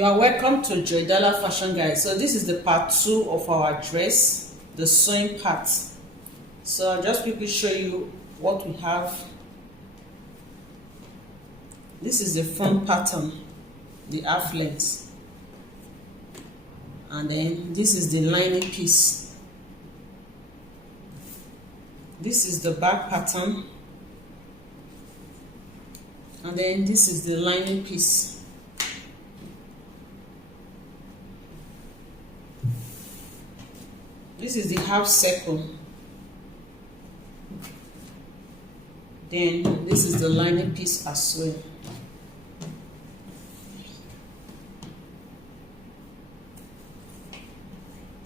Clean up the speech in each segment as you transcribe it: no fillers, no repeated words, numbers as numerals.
You are welcome to Joidala Fashion Guide. So this is the part 2 of our dress, the sewing part. So I'll just quickly show you what we have. This is the front pattern, the half length, and then this is the lining piece. This is the back pattern, and then this is the lining piece. This is the half circle. Then this is the lining piece as well.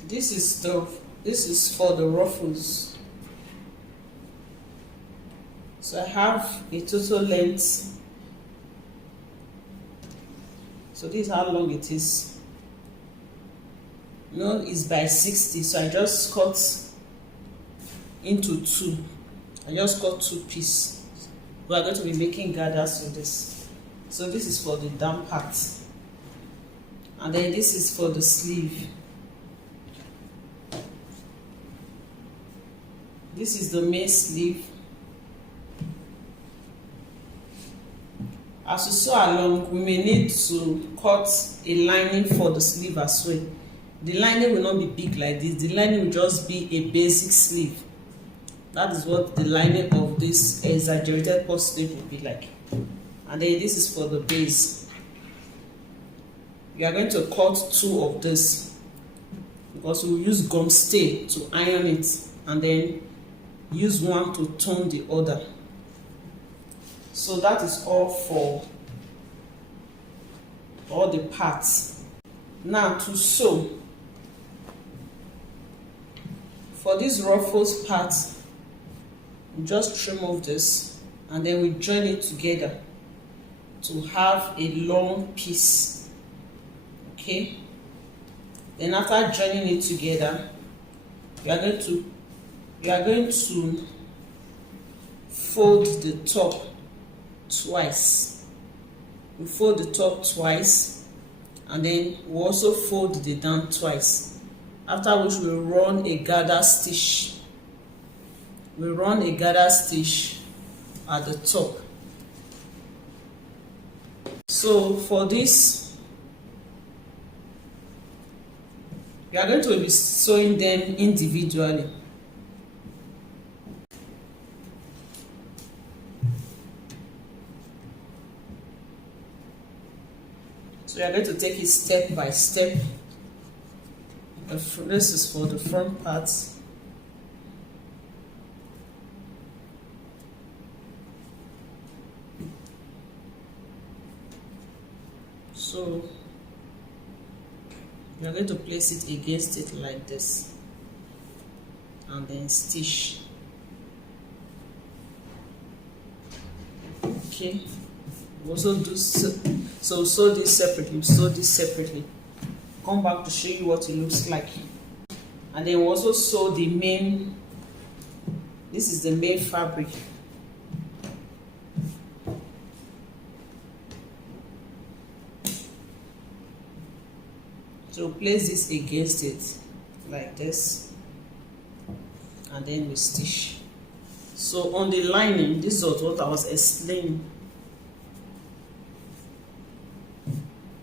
This is for the ruffles. So I have a total length. So this is how long it is. No, it's by 60, so I just cut into 2. I just cut 2 pieces. We are going to be making gathers with this. So this is for the down part, and then this is for the sleeve. This is the main sleeve. As you sew along, we may need to cut a lining for the sleeve as well. The lining will not be big like this. The lining will just be a basic sleeve. That is what the lining of this exaggerated puff sleeve will be like. And then this is for the base. We are going to cut 2 of this because we will use gum stay to iron it, and then use one to turn the other. So that is all for all the parts. Now to sew. For this ruffles part, we just trim off this, and then we join it together to have a long piece. Okay. Then after joining it together, we are going to fold the top twice. We fold the top twice, and then we also fold the down twice. After which we run a gather stitch. We run a gather stitch at the top. So for this, we are going to be sewing them individually. So we are going to take it step by step. This is for the front part. So we are going to place it against it like this, and then stitch. Okay. We also do so sew this separately. Sew this separately. Come back to show you what it looks like. And then we also sew the main. This is the main fabric. So place this against it like this, and then we stitch. So on the lining, this is what I was explaining.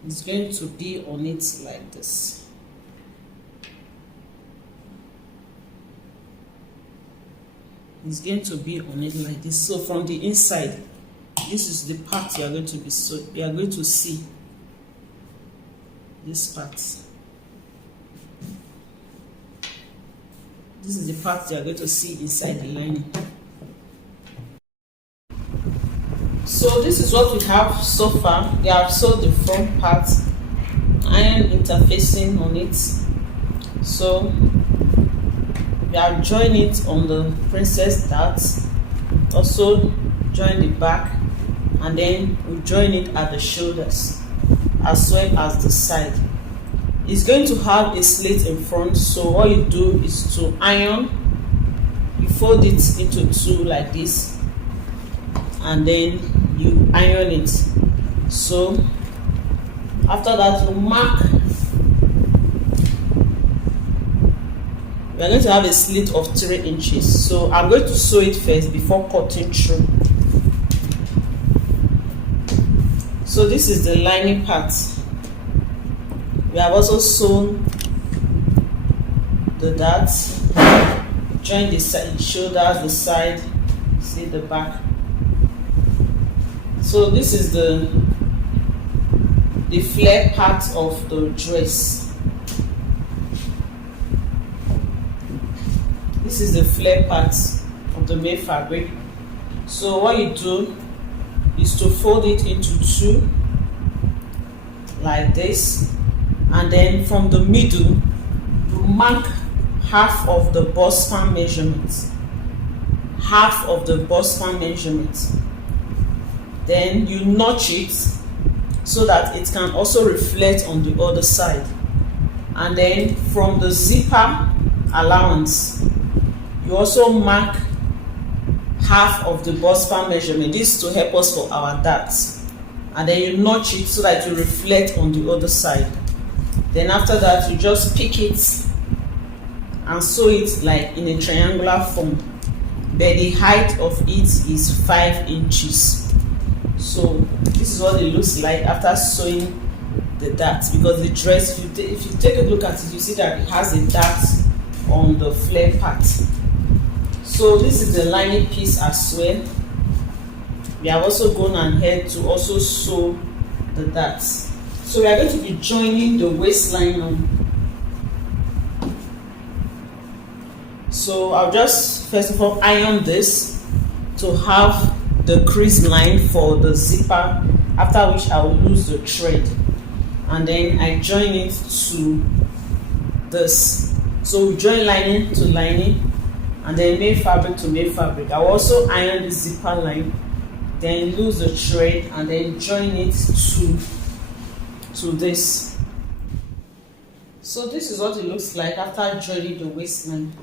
It's going to be on it like this. It's going to be on it like this. So from the inside, this is the part you are going to be you are going to see this part. This is the part you are going to see inside the lining. So this is what we have so far. We have sewed the front part, iron interfacing on it. So we have joined it on the princess dart, also join the back, and then we join it at the shoulders as well as the side. It's going to have a slit in front, so what you do is to iron. You fold it into 2 like this, and then you iron it. So After that, you mark. We are going to have a slit of 3 inches. So I'm going to sew it first before cutting through. So this is the lining part. We have also sewn the darts, join the side, shoulders, the side, see the back. So this is the flare part of the dress. This is the flare part of the main fabric. So what you do is to fold it into 2 like this, and then from the middle you mark half of the bust span measurement, half of the bust span measurement. Then you notch it so that it can also reflect on the other side. And then from the zipper allowance, you also mark half of the bust span measurement. This is to help us for our darts. And then you notch it so that it will reflect on the other side. Then after that, you just pick it and sew it like in a triangular form. But the height of it is 5 inches. So this is what it looks like after sewing the dart. Because the dress, if you take a look at it, you see that it has a dart on the flare part. So this is the lining piece as well. We have also gone ahead to also sew the darts. So we are going to be joining the waistline on. So I'll just first of all iron this to have the crease line for the zipper, after which I will lose the thread, and then I join it to this. So we join lining to lining, and then main fabric to main fabric. I will also iron the zipper line, then lose the thread, and then join it to this. So this is what it looks like after joining the waistline.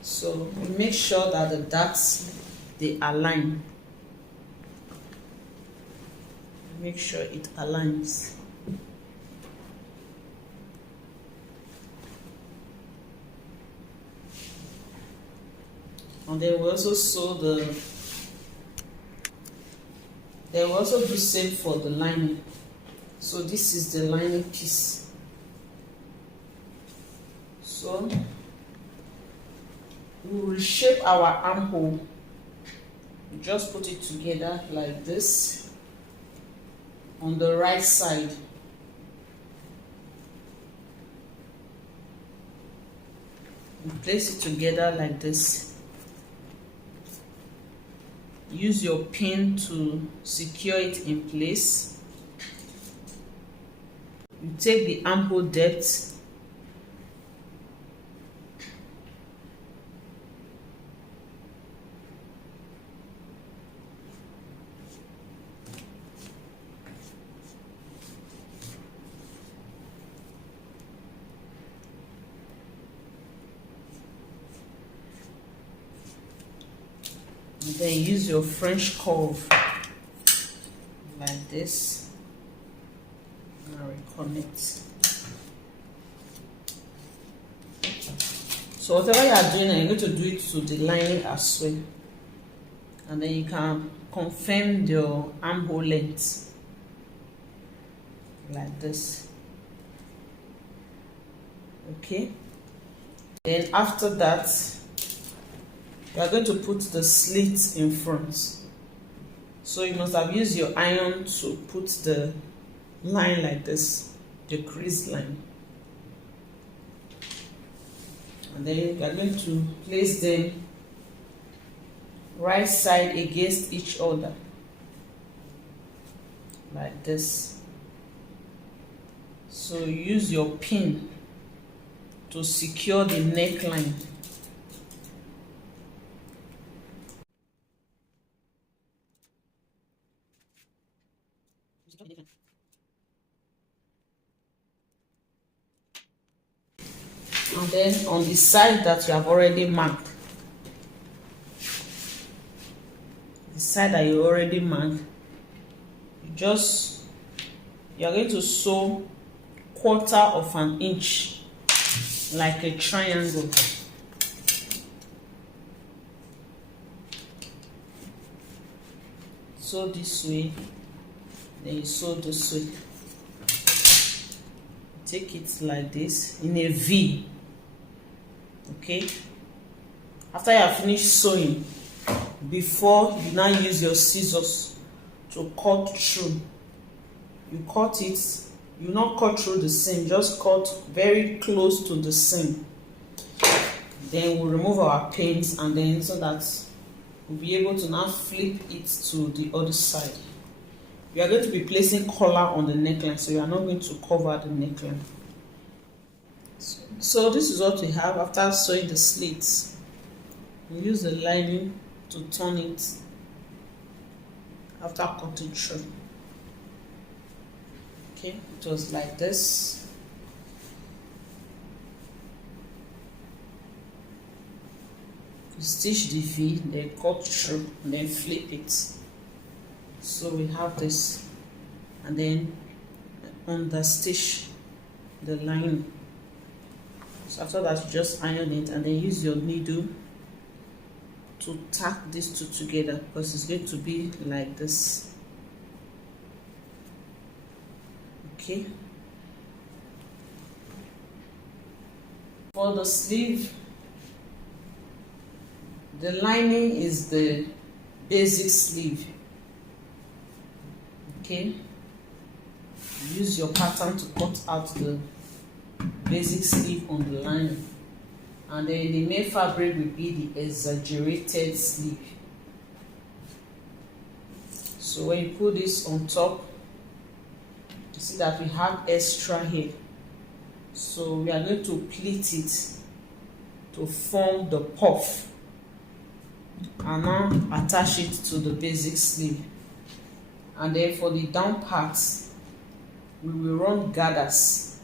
So we make sure that the darts, they align. Make sure it aligns. And then we also sew the. Then we also do same for the lining. So this is the lining piece. So we will shape our armhole. We just put it together like this on the right side. We place it together like this. Use your pin to secure it in place. You take the armhole depth. And then use your French curve like this and reconnect. So whatever you are doing, you're going to do it to the lining as well. And then you can confirm your armhole length like this. Okay. Then after that, you are going to put the slit in front. So you must have used your iron to put the line like this, the crease line. And then you are going to place them right side against each other like this. So use your pin to secure the neckline. And then on the side that you have already marked, the side that you already marked, you just You are going to sew 1/4 of an inch like a triangle. Sew this way, then you sew this way. Take it like this in a V. Okay, after you have finished sewing, before you now use your scissors to cut through, you cut it, you not cut through the seam, just cut very close to the seam. Then we'll remove our pins, and then so that we'll be able to now flip it to the other side. We are going to be placing collar on the neckline, so you are not going to cover the neckline. So this is what we have after sewing the slits. We use the lining to turn it after cutting through. Okay, it was like this. You stitch the V, then cut through, and then flip it. So we have this, and then under stitch the line. So after that, you just iron it, and then use your needle to tack these two together, because it's going to be like this. Okay, for the sleeve, the lining is the basic sleeve. Okay, use your pattern to cut out the basic sleeve on the lining, and then the main fabric will be the exaggerated sleeve. So when you put this on top, you see that we have extra here, so we are going to pleat it to form the puff, and now attach it to the basic sleeve. And then for the down parts, we will run gathers.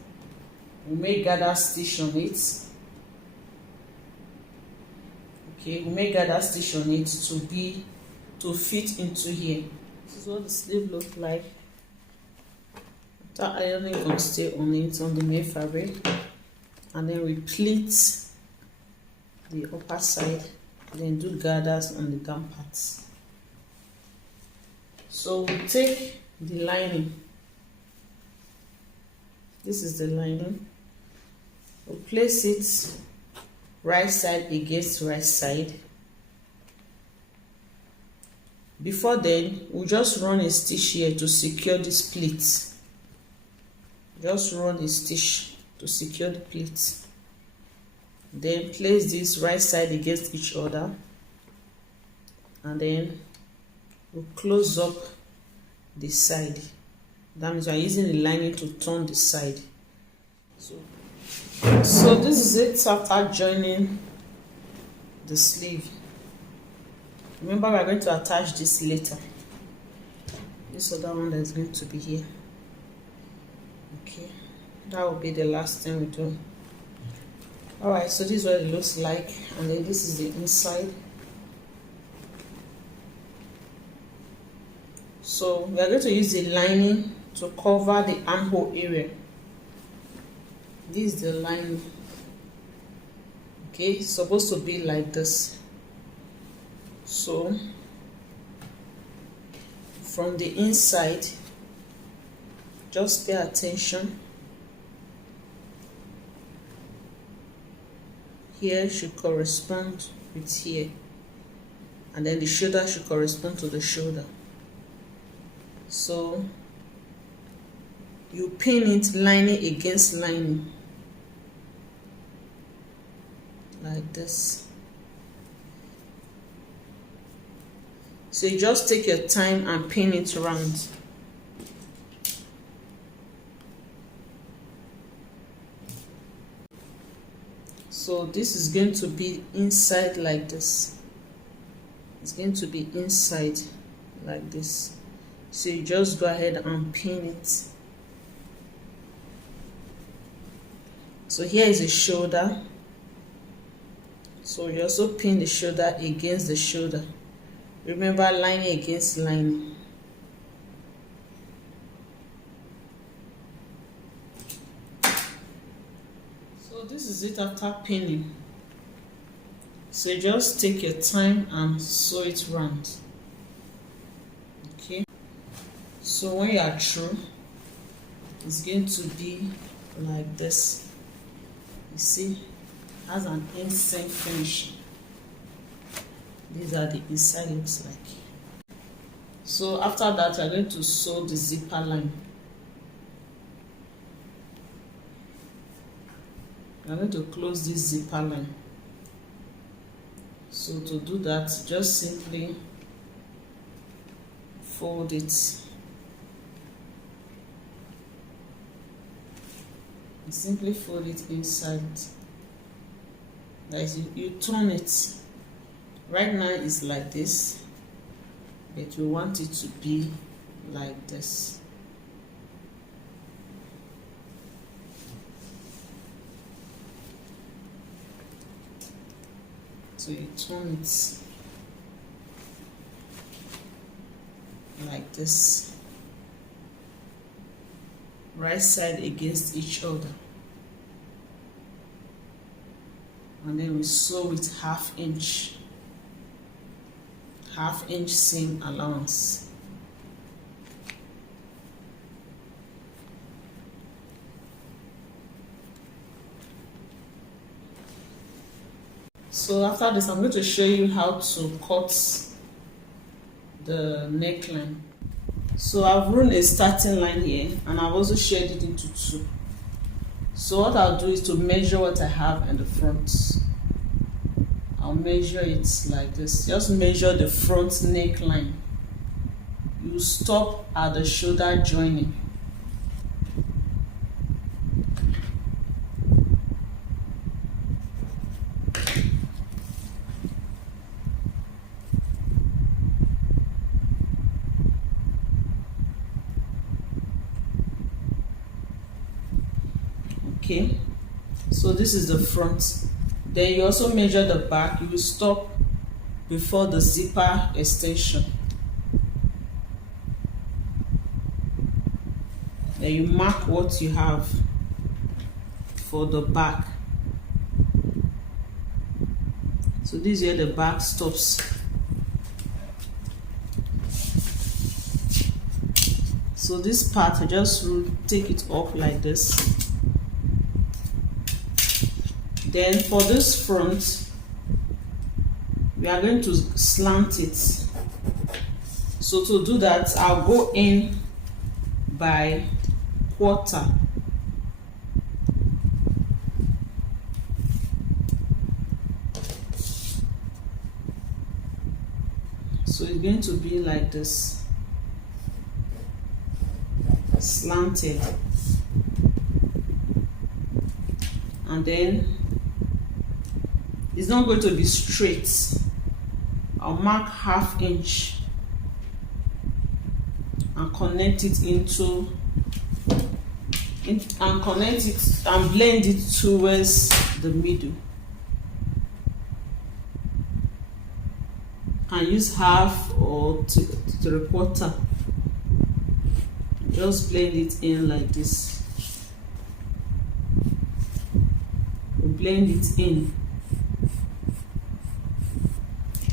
We make gather stitch on it. Okay, we make gather stitch on it to fit into here. This is what the sleeve looks like. After ironing, on stay on it on the main fabric, and then we pleat the upper side, then do gathers on the down parts. So we take the lining. This is the lining. We'll place it right side against right side. Before then, we'll just run a stitch here to secure this pleat. Just run a stitch to secure the pleat. Then place this right side against each other, and then we'll close up the side. That means we are using the lining to turn the side. So this is it after joining the sleeve. Remember, we are going to attach this later. This other one that is going to be here. Okay, that will be the last thing we do. Alright, so this is what it looks like, and then this is the inside. So we are going to use the lining to cover the armhole area. This is the lining. Okay, it's supposed to be like this. So from the inside, just pay attention. Here should correspond with here, and then the shoulder should correspond to the shoulder. So you pin it lining against lining like this. So you just take your time and pin it around. So this is going to be inside like this. It's going to be inside like this. So you just go ahead and pin it. So here is the shoulder. So you also pin the shoulder against the shoulder. Remember, lining against lining. So this is it after pinning. So just take your time and sew it round. Okay, so when you are through, it's going to be like this. You see, it has an insane finish. These are the inside looks like. So after that, we are going to sew the zipper line. We are going to close this zipper line. So to do that, just simply fold it. And simply fold it inside. Like you turn it. Right now it's like this, but you want it to be like this. So you turn it like this, right side against each other, and then we sew with half inch seam allowance. So after this, I'm going to show you how to cut the neckline. So I've run a starting line here, and I've also shared it into two. So what I'll do is to measure what I have in the front. I'll measure it like this. Just measure the front neckline. You stop at the shoulder joining. Okay, so this is the front. Then you also measure the back. You will stop before the zipper extension. Then you mark what you have for the back. So this is where the back stops. So this part, I just take it off like this. Then for this front, we are going to slant it. So to do that, I'll go in by quarter. So it's going to be like this, slanted. And then it's not going to be straight. I'll mark half inch and connect it into and connect it and blend it towards the middle. And use half or three-quarter. Just blend it in like this. Blend it in.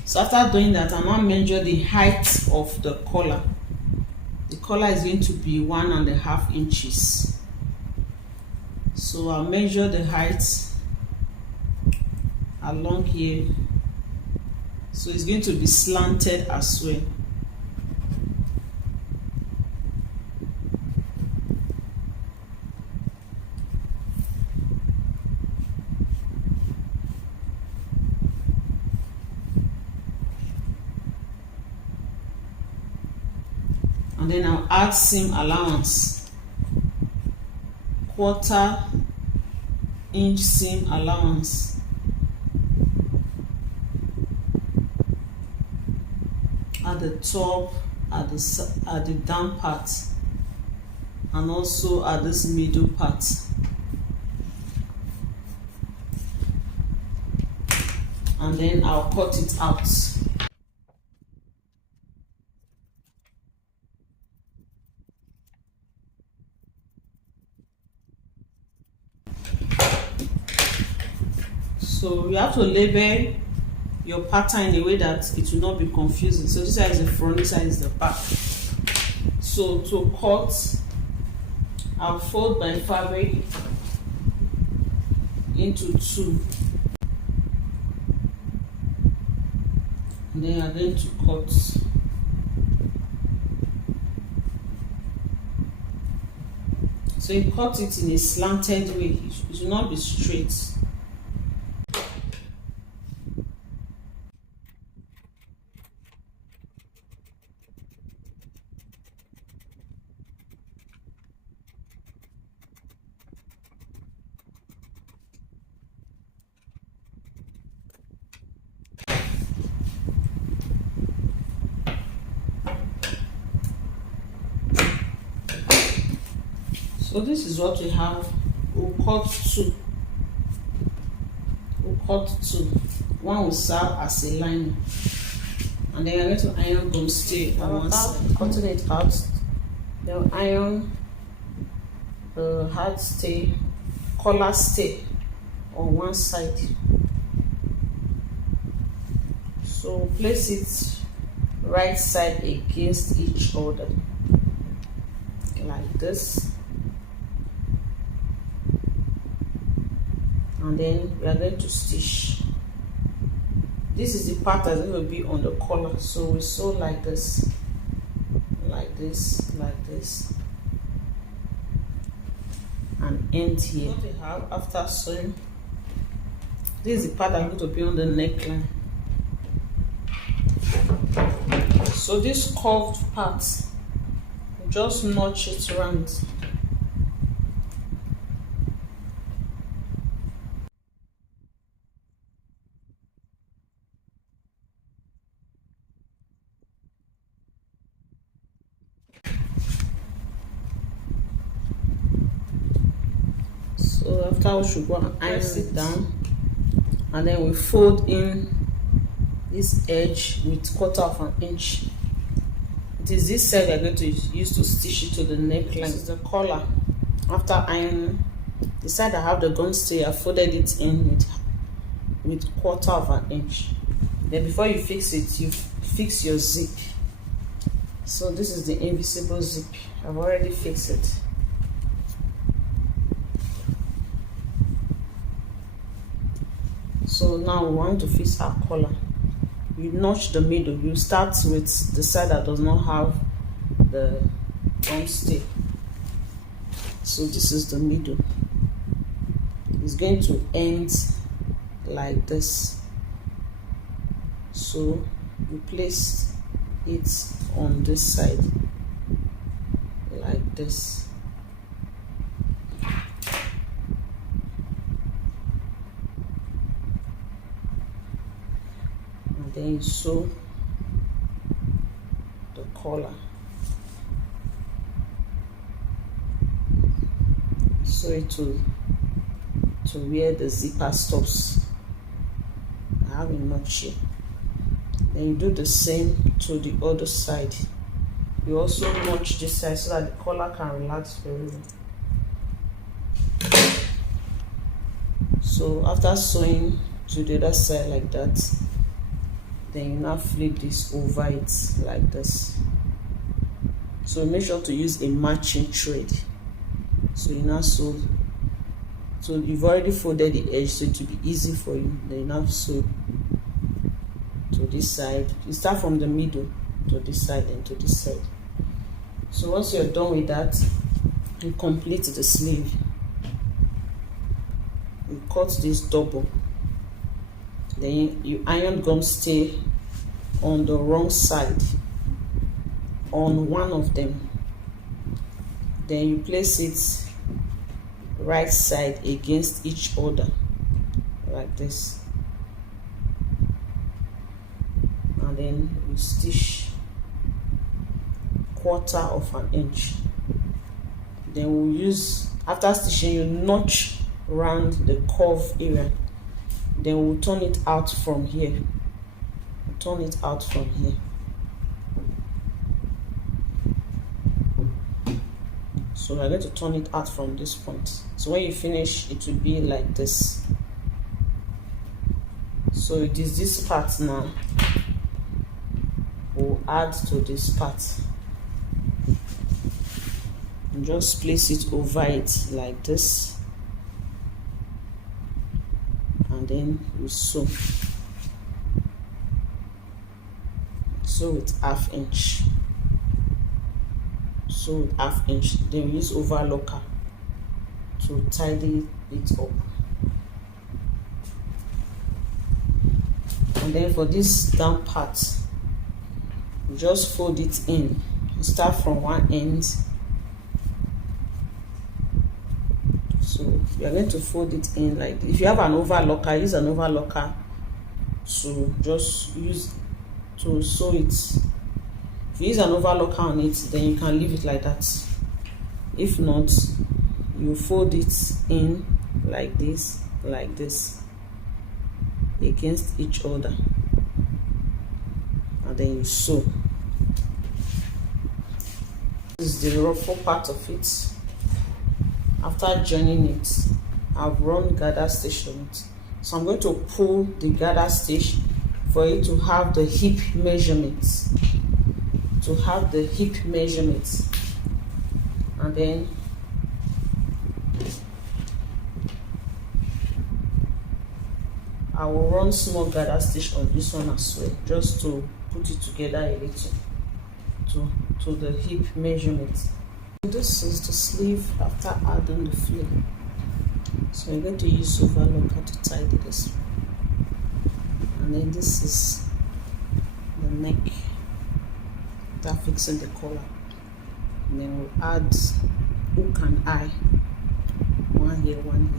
So after doing that, I'll now measure the height of the collar. The collar is going to be 1.5 inches. So I'll measure the height along here. So it's going to be slanted as well. And then I'll add seam allowance, 1/4 inch seam allowance. At the top, at the down part, and also at this middle part. And then I'll cut it out. So you have to label your pattern in a way that it will not be confusing. So this side is the front, this side is the back. So to cut, I'll fold my fabric into two, and then I'm going to cut. So you cut it in a slanted way, it will not be straight. So this is what we have. We'll cut two. One will serve as a lining, and then you're going to iron gum stay on one side. Cutting it out, then iron the hard stay, collar stay on one side. So place it right side against each other like this. And then we are going to stitch. This is the part that's going to be on the collar. So we sew like this, like this, like this, and end here. What we have after sewing, this is the part that's going to be on the neckline. So this curved part, just notch it around. So after we should go and iron it down, and then we fold in this edge with 1/4 of an inch. It is this side we are going to use to stitch it to the neckline. This is the collar. After ironing, the side I have the gum stay, I folded it in with 1/4 of an inch. Then before you fix it, you fix your zip. So this is the invisible zip. I've already fixed it. So now we want to fix our collar. You notch the middle. You start with the side that does not have the gum stay. So this is the middle. It's going to end like this. So you place it on this side like this. And then you sew the collar. Sew it to where the zipper stops. I have a notch here. Then you do the same to the other side. You also notch this side so that the collar can relax very well. So after sewing to the other side like that, then you now flip this over it like this. So make sure to use a matching thread. So you now sew. So you've already folded the edge, so it will be easy for you. Then you now sew to this side. You start from the middle to this side and to this side. So once you're done with that, you complete the sleeve. You cut this double. Then you iron gum stay on the wrong side on one of them. Then you place it right side against each other like this, and then you stitch 1/4 of an inch. Then we'll use, after stitching, you notch around the curve area. Then we'll turn it out from here. Turn it out from here. So we're going to turn it out from this point. So when you finish, it will be like this. So it is this part now. We'll add to this part and just place it over it like this, and then we sew with half inch. Sew with half inch, then we use overlocker to tidy it up. And then for this down part, you just fold it in. You start from one end. So you are going to fold it in like this. If you have an overlocker, use an overlocker to just use to sew it. If you use an overlocker on it, then you can leave it like that. If not, you fold it in like this against each other, and then you sew. This is the ruffle part of it. After joining it, I've run gather stitch on it, so I'm going to pull the gather stitch for it to have the hip measurements, and then I will run small gather stitch on this one as well, just to put it together a little to the hip measurement. This is the sleeve after adding the flare. So I'm going to use overlocker to tidy this. And then this is the neck that fixing the collar. And then we'll add hook and eye, one here to hook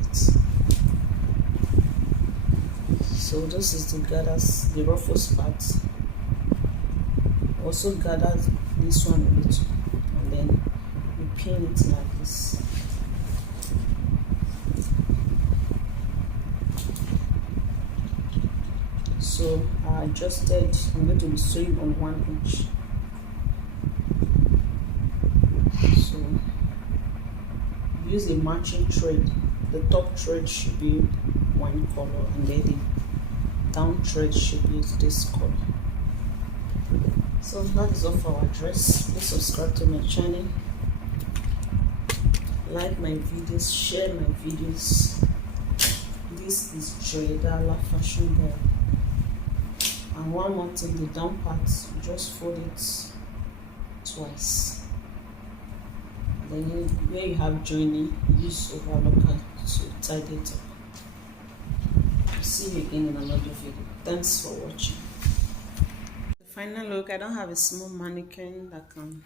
it. So this is the ruffles part. Also gather this one a little, and then we pin it like this. So I adjusted. I'm going to be sewing on 1 inch. So use a matching thread. The top thread should be one color, and then the down thread should be this color. So that is all for our dress. Please subscribe to my channel, like my videos, share my videos. This is Joidala fashion girl. And one more thing, the down part, you just fold it twice. Then where you have joining, use overlocker to tidy it up. See you again in another video. Thanks for watching. The final look, I don't have a small mannequin that can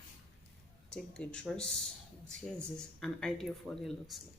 take the dress, but here is an idea of what it looks like.